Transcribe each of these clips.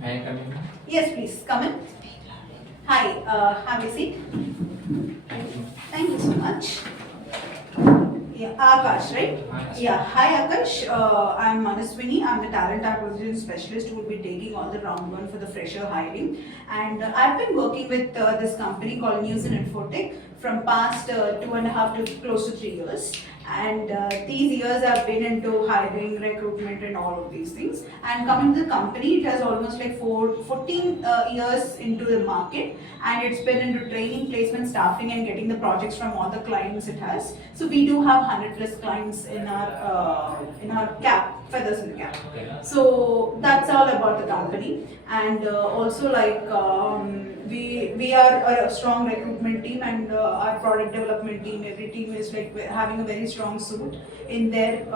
May I come in? Yes, please, come in. Hi, have a seat. Thank you. Thank you so much. Yeah, Akash, right? Hi. Yeah, hi Akash. I'm Manaswini. I'm the talent acquisition specialist who will be taking all the round one for the fresher hiring. And I've been working with this company called NewZen Infotech from past 2.5 to close to 3 years. And these years I've been into hiring, recruitment, and all of these things. And coming to the company, it has almost like 14 years into the market, and it's been into training, placement, staffing, and getting the projects from all the clients it has. So we do have 100 plus clients in our cap, feathers in the cap. Okay. So that's all about the company. And also like we are a strong recruitment team, and our product development team, every team is like having a very strong suit in their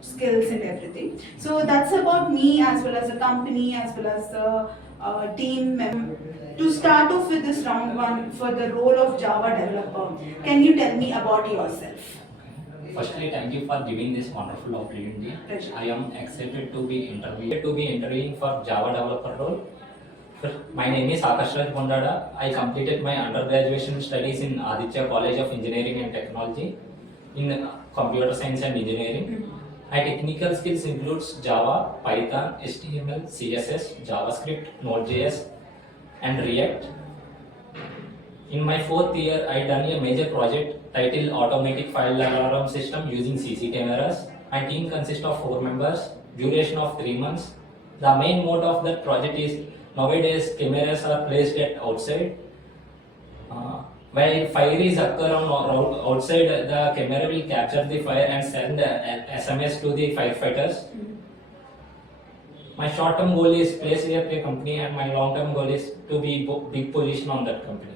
skills and everything. So that's about me as well as the company as well as the team member. To start off with this round one for the role of Java developer, can you tell me about yourself? Firstly, thank you for giving this wonderful opportunity. Pleasure. I am excited to be interviewing for Java developer role. My name is Akash Bondada. I completed my undergraduate studies in Aditya College of Engineering and Technology in Computer Science and Engineering. My technical skills includes Java, Python, HTML, CSS, JavaScript, Node.js, and React. In my 4th year, I done a major project titled Automatic File Alarm System using CC cameras. My team consists of 4 members, duration of 3 months. The main mode of that project is nowadays cameras are placed at outside. While fire is occur on outside, the camera will capture the fire and send SMS to the firefighters. My short-term goal is place at a company, and my long-term goal is to be big position on that company.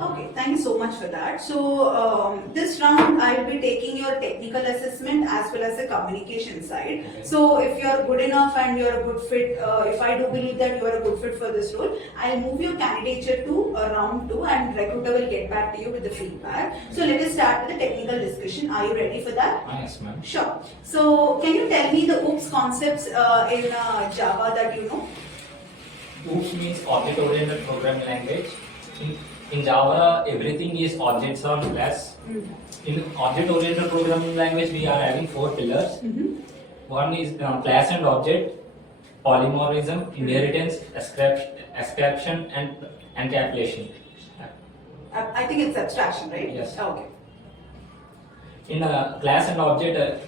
Okay, thank you so much for that. So this round I will be taking your technical assessment as well as the communication side. Okay. So if you are good enough and you are a good fit, if I do believe that you are a good fit for this role, I'll move your candidature to round 2, and recruiter will get back to you with the feedback. So let us start with the technical discussion. Are you ready for that? Yes, ma'am. Sure. So can you tell me the OOPS concepts in Java that you know? OOPS means object-oriented programming language. In Java, everything is objects or class. In object-oriented programming language, we are having 4 pillars. One is class and object, polymorphism, inheritance, abstraction, and encapsulation. I think it's abstraction, right? Yes. Okay. In class and object,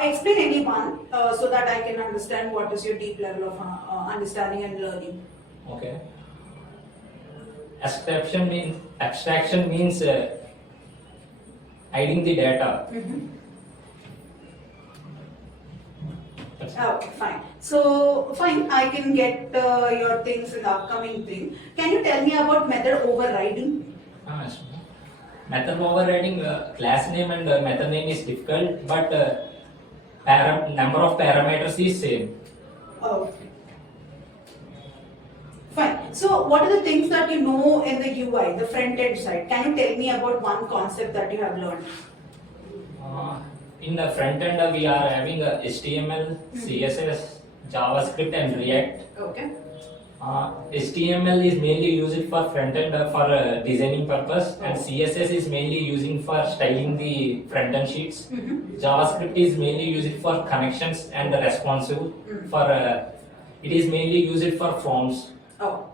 Explain any one so that I can understand what is your deep level of understanding and learning. okay. Abstraction means hiding the data. Okay, fine. So, fine, I can get your things in the upcoming thing. Can you tell me about method overriding? Yes. Method overriding, class name and method name is difficult, but number of parameters is same. Okay. Fine. So, what are the things that you know in the UI, the front end side? Can you tell me about one concept that you have learned? In the front end, we are having HTML, CSS, JavaScript, and React. Okay. HTML is mainly used for front end for designing purpose, and CSS is mainly using for styling the front end sheets. JavaScript is mainly used for connections and responsive. It is mainly used for forms. Oh.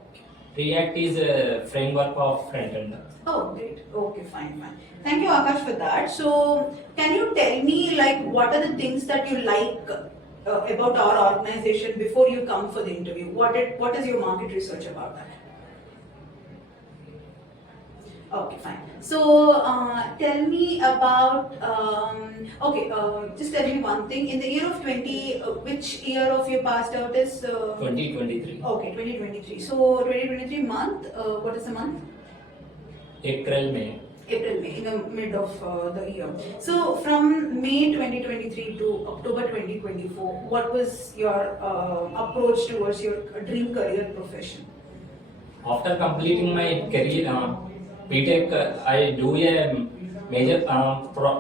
React is a framework of front end. Oh, great. Okay, fine. Thank you, Akash, for that. So, can you tell me, like, what are the things that you like about our organization before you come for the interview? What is your market research about that? Okay, fine. So, tell me about. Just tell me one thing. In the year of which year of your passed out is? 2023. Okay, 2023. So, 2023 month. What is the month? April, May. April, May, in the mid of the year. So from May 2023 to October 2024, what was your approach towards your dream career profession? After completing my career, BTech, I do a major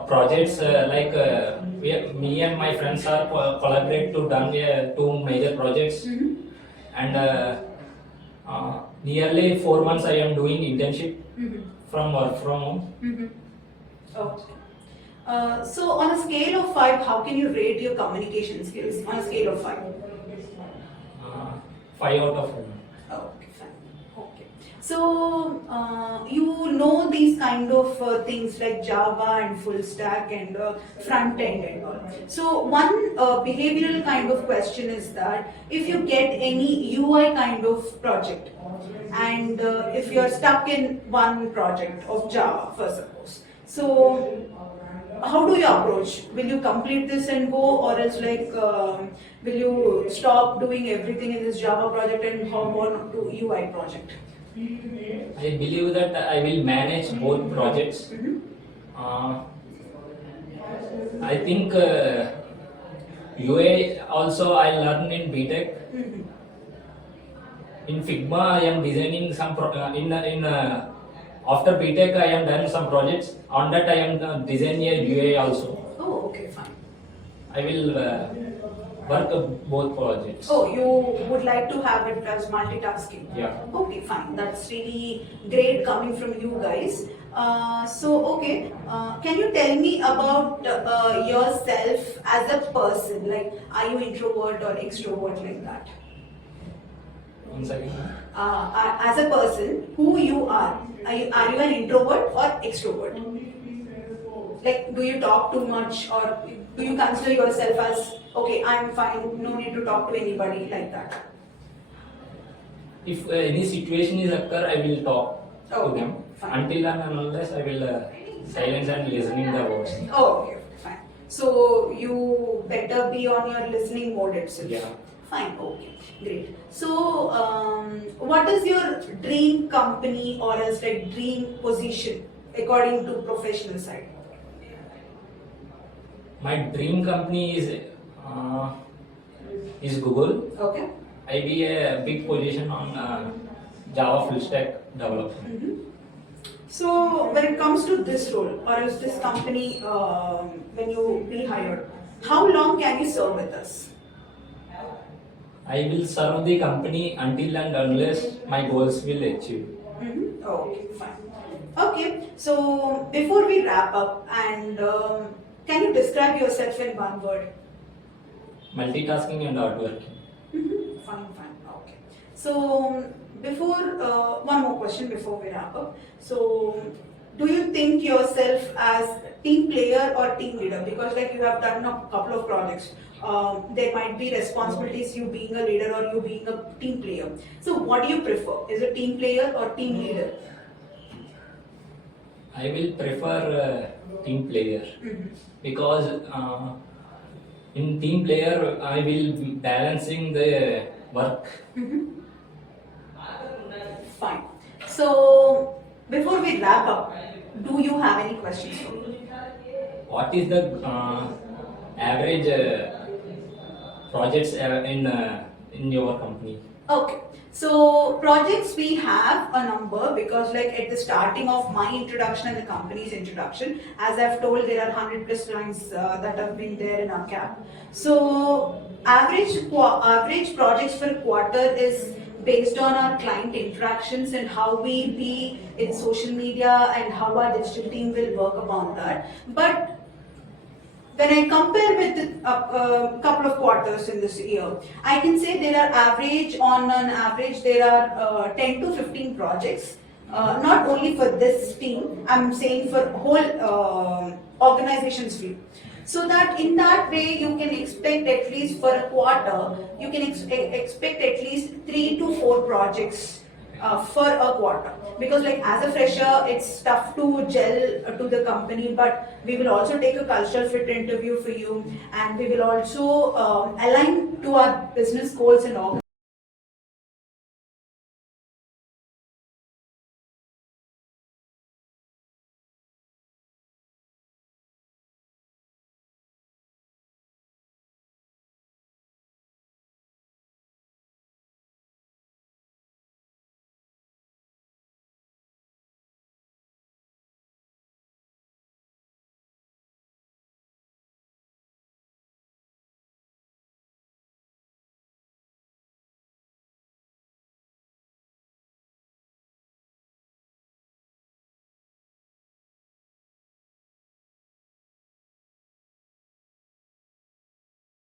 projects me and my friends are collaborate to done 2 major projects. and nearly 4 months I am doing internship from work from home. Okay. So on a scale of 5, how can you rate your communication skills on a scale of 5? 5 out of 5. Okay, fine. Okay. So you know these kind of things like Java and full stack and front end and all. So one behavioral kind of question is that if you get any UI kind of project and if you are stuck in one project of Java, for suppose. So how do you approach? Will you complete this and go, or else like will you stop doing everything in this Java project and hop on to UI project? I believe that I will manage both projects. I think UA also I learn in BTech. In Figma I am designing some after BTech I am done some projects. On that I am designing a UA also. Oh, okay, fine. I will work both projects. Oh, you would like to have it as multitasking? Yeah. Okay, fine. That's really great coming from you guys. Okay, can you tell me about yourself as a person? Like, are you introvert or extrovert like that? One second. As a person, who you are you an introvert or extrovert? Like, do you talk too much, or do you consider yourself as, okay, I'm fine, no need to talk to anybody like that? If any situation is occur, I will talk to them. Fine. Until and unless I will silence and listening the words. Oh, okay, fine. So you better be on your listening mode itself. Yeah. Fine, okay, great. So, what is your dream company or else like dream position according to professional side? My dream company is Google. Okay. I be a big position on Java full stack development. So, when it comes to this role or else this company, when you be hired, how long can you serve with us? I will serve the company until and unless my goals will achieve. Okay, fine. Okay, so before we wrap up, and can you describe yourself in one word? Multitasking and hardworking. Fine. Okay. So before one more question before we wrap up. So, do you think yourself as team player or team leader? Because like you have done a couple of projects. There might be responsibilities you being a leader or you being a team player. So what do you prefer? Is it team player or team leader? I will prefer team player because in team player I will be balancing the work. Fine. So before we wrap up, do you have any questions for me? What is the average projects in your company? Okay, so projects we have a number because like at the starting of my introduction and the company's introduction, as I've told, there are 100 plus clients that have been there in our cap. So average projects per quarter is based on our client interactions and how we be in social media and how our digital team will work upon that. But when I compare with a couple of quarters in this year, I can say there are on an average, there are 10 to 15 projects, not only for this team, I'm saying for whole organization's view. So that in that way, you can expect at least for a quarter, you can expect at least 3 to 4 projects for a quarter, because like as a fresher it's tough to gel to the company, but we will also take a cultural fit interview for you, and we will also align to our business goals and all.